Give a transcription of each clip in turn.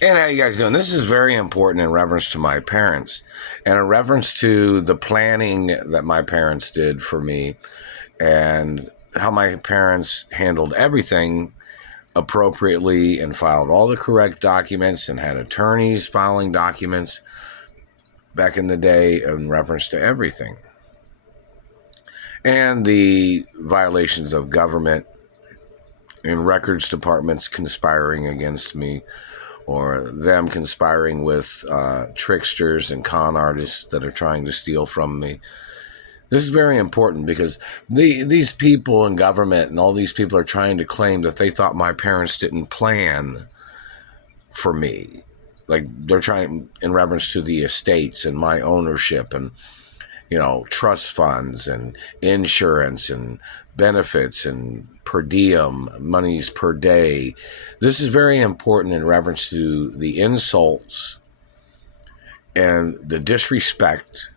And how you guys doing? This is very important in reference to my parents and in reference to the planning that my parents did for me and how my parents handled everything appropriately and filed all the correct documents and had attorneys filing documents back in the day in reference to everything. And the violations of government and records departments conspiring against me, or them conspiring with tricksters and con artists that are trying to steal from me. This is very important because these people in government and all these people are trying to claim that they thought my parents didn't plan for me. Like they're trying in reference to the estates and my ownership and, trust funds and insurance and benefits and per diem, monies per day. This is very important in reference to the insults and the disrespect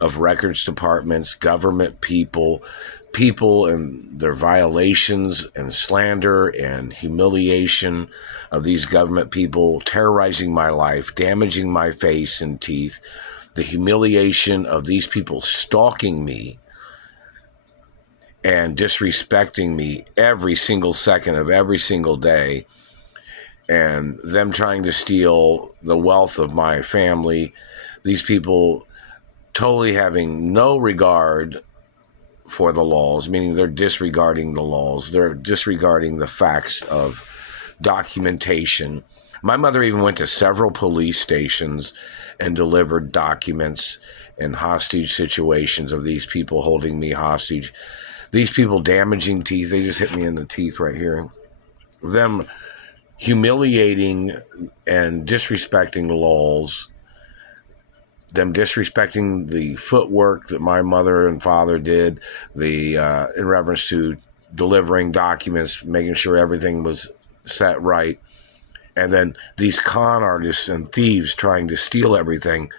of records departments, government people and their violations and slander and humiliation of these government people, terrorizing my life, damaging my face and teeth, the humiliation of these people stalking me and disrespecting me every single second of every single day, and them trying to steal the wealth of my family. These people totally having no regard for the laws, meaning they're disregarding the laws. They're disregarding the facts of documentation. My mother even went to several police stations and delivered documents and hostage situations of these people holding me hostage. These people damaging teeth. They just hit me in the teeth right here. Them humiliating and disrespecting the laws. Them disrespecting the footwork that my mother and father did, in reference to delivering documents, making sure everything was set right. And then these con artists and thieves trying to steal everything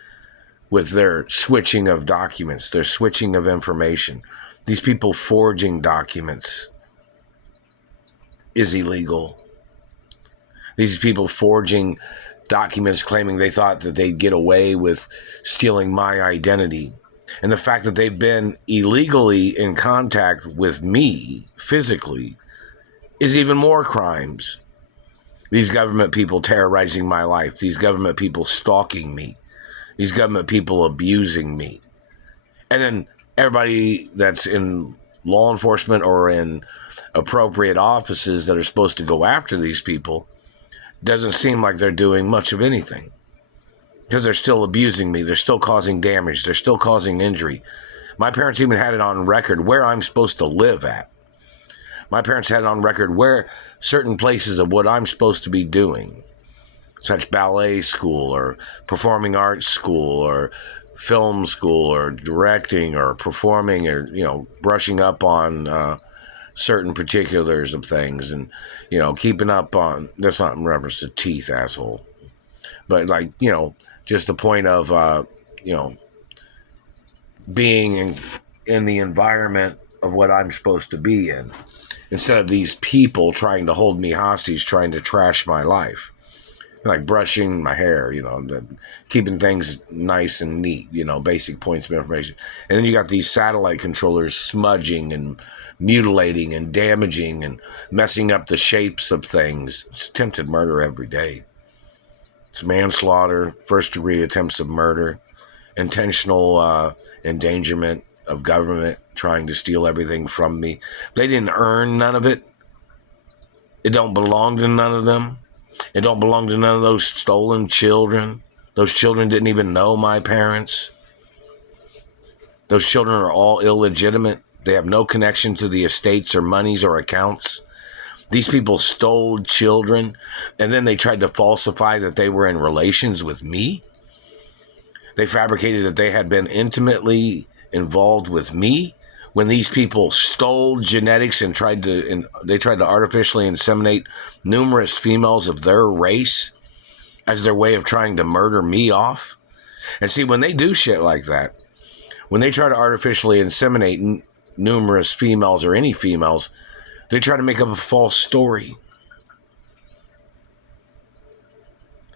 with their switching of documents, their switching of information. These people forging documents is illegal. These people forging documents claiming they thought that they'd get away with stealing my identity. And the fact that they've been illegally in contact with me physically is even more crimes. These government people terrorizing my life. These government people stalking me. These government people abusing me. And then everybody that's in law enforcement or in appropriate offices that are supposed to go after these people doesn't seem like they're doing much of anything, because they're still abusing me. They're still causing damage. They're still causing injury. My parents even had it on record where I'm supposed to live at. My parents had it on record where certain places of what I'm supposed to be doing, such ballet school or performing arts school or film school or directing or performing or, brushing up on certain particulars of things and, keeping up on, that's not in reference to teeth, asshole. But just the point of, being in the environment of what I'm supposed to be in, instead of these people trying to hold me hostage, trying to trash my life. Like brushing my hair, keeping things nice and neat, basic points of information. And then you got these satellite controllers smudging and mutilating and damaging and messing up the shapes of things. It's attempted murder every day. It's manslaughter, first-degree attempts of murder, intentional endangerment of government trying to steal everything from me. They didn't earn none of it. It don't belong to none of them. It don't belong to none of those stolen children. Those children didn't even know my parents. Those children are all illegitimate. They have no connection to the estates or monies or accounts. These people stole children, and then they tried to falsify that they were in relations with me. They fabricated that they had been intimately involved with me when these people stole genetics and tried to artificially inseminate numerous females of their race as their way of trying to murder me off. And see, when they do shit like that, when they try to artificially inseminate numerous females or any females, they try to make up a false story.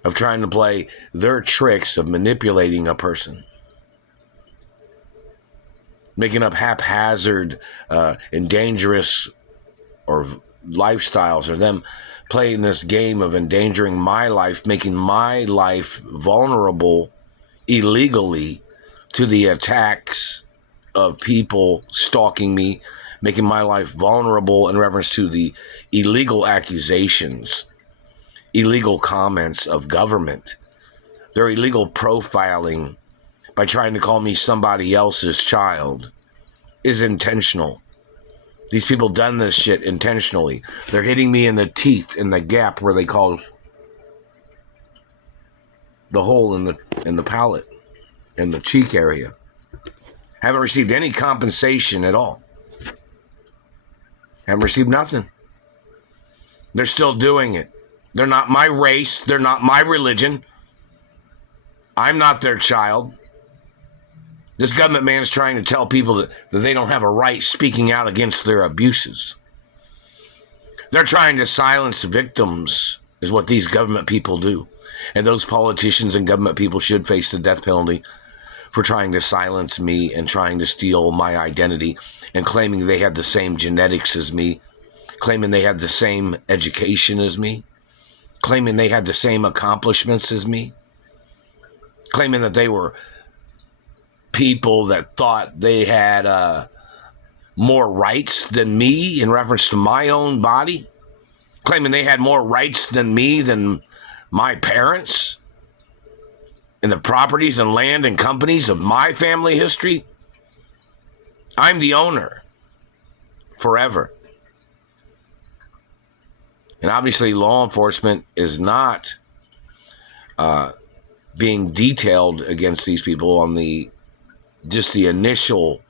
of trying to play their tricks of manipulating a person, making up haphazard and dangerous or lifestyles, or them playing this game of endangering my life, making my life vulnerable illegally to the attacks of people stalking me, making my life vulnerable in reference to the illegal accusations, illegal comments of government, their illegal profiling by trying to call me somebody else's child is intentional. These people done this shit intentionally. They're hitting me in the teeth, in the gap where they call the hole in the palate, in the cheek area. Haven't received any compensation at all. Haven't received nothing. They're still doing it. They're not my race. They're not my religion. I'm not their child. This government man is trying to tell people that they don't have a right speaking out against their abuses. They're trying to silence victims, is what these government people do. And those politicians and government people should face the death penalty for trying to silence me and trying to steal my identity and claiming they had the same genetics as me, claiming they had the same education as me, claiming they had the same accomplishments as me, claiming that they were people that thought they had more rights than me in reference to my own body, claiming they had more rights than me, than my parents, and the properties and land and companies of my family history. I'm the owner forever. And obviously law enforcement is not being detailed against these people on the initial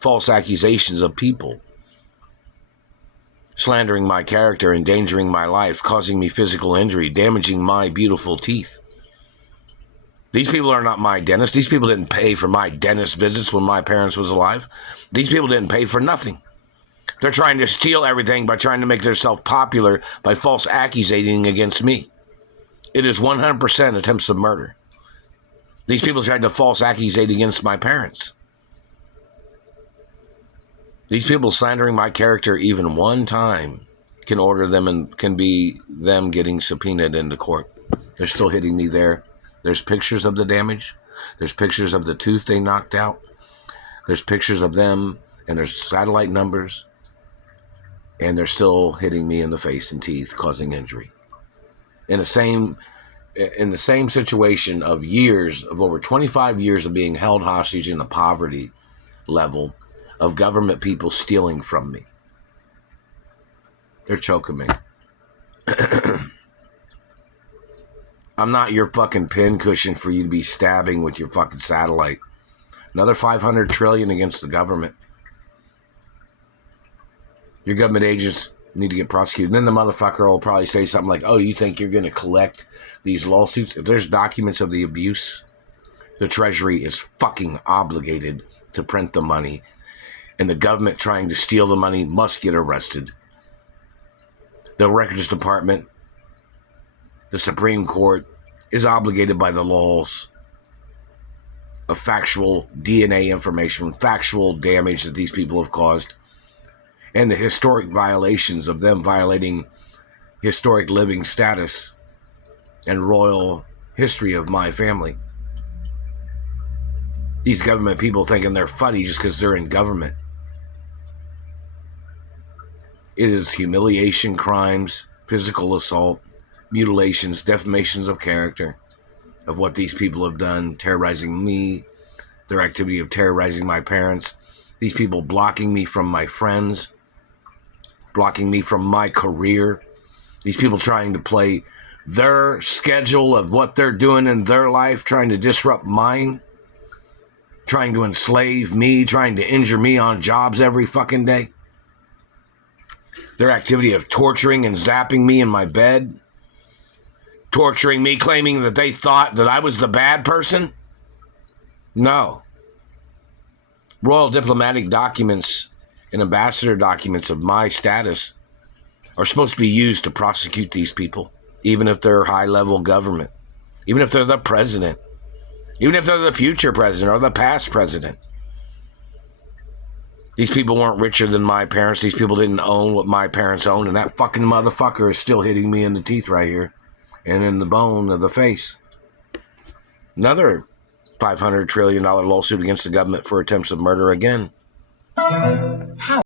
false accusations of people slandering my character, endangering my life, causing me physical injury, damaging my beautiful teeth. These people are not my dentist. These people didn't pay for my dentist visits when my parents was alive. These people didn't pay for nothing. They're trying to steal everything by trying to make themselves popular by false accusating against me. It is 100% attempts of murder. These people tried to false accusate against my parents. These people slandering my character even one time can order them and can be them getting subpoenaed into court. They're still hitting me there. There's pictures of the damage. There's pictures of the tooth they knocked out. There's pictures of them, and there's satellite numbers. And they're still hitting me in the face and teeth, causing injury. In the same situation of years, of over 25 years of being held hostage in a poverty level, of government people stealing from me. They're choking me. I'm not your fucking pincushion for you to be stabbing with your fucking satellite. Another $500 trillion against the government. Your government agents need to get prosecuted. And then the motherfucker will probably say something like, oh, you think you're going to collect these lawsuits? If there's documents of the abuse, the Treasury is fucking obligated to print the money. And the government trying to steal the money must get arrested. The Records Department, the Supreme Court, is obligated by the laws of factual DNA information, factual damage that these people have caused, and the historic violations of them violating historic living status and royal history of my family. These government people thinking they're funny just because they're in government. It is humiliation crimes, physical assault, mutilations, defamations of character, of what these people have done, terrorizing me, their activity of terrorizing my parents, these people blocking me from my friends, blocking me from my career, these people trying to play their schedule of what they're doing in their life, trying to disrupt mine, trying to enslave me, trying to injure me on jobs every fucking day. Their activity of torturing and zapping me in my bed, torturing me, claiming that they thought that I was the bad person. No. Royal diplomatic documents and ambassador documents of my status are supposed to be used to prosecute these people, even if they're high-level government. even if they're the president, even if they're the future president or the past president. These people weren't richer than my parents. These people didn't own what my parents owned, and that fucking motherfucker is still hitting me in the teeth right here and in the bone of the face. Another $500 trillion lawsuit against the government for attempts of murder again.